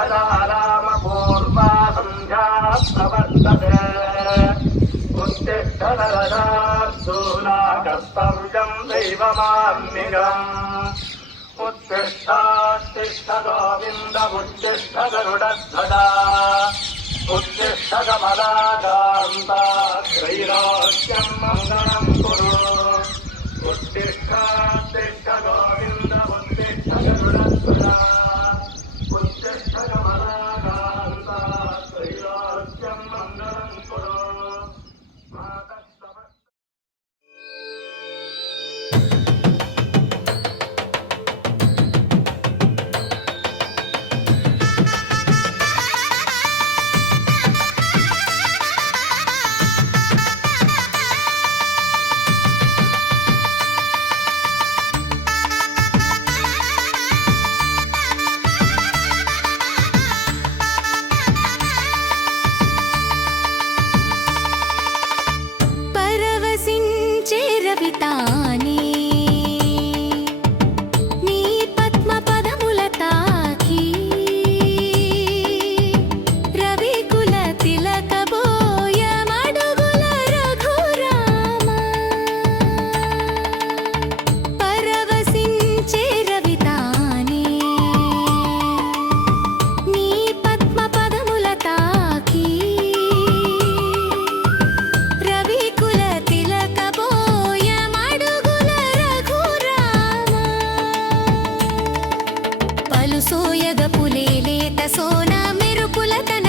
रामपूर्वा सन्ध्या प्रवर्तते उत्तिष्ठनरदार्दूला कर्तव्यम् दैवमान्निगम् उत्तिष्ठात्तिष्ठ गोविन्द उत्तिष्ठ गरुडध्वजा उत्तिष्ठ कमलाकान्ता त्रैलोक्यम् मङ्गलम् వెలగపులే లేత సోనా మెరుపుల తన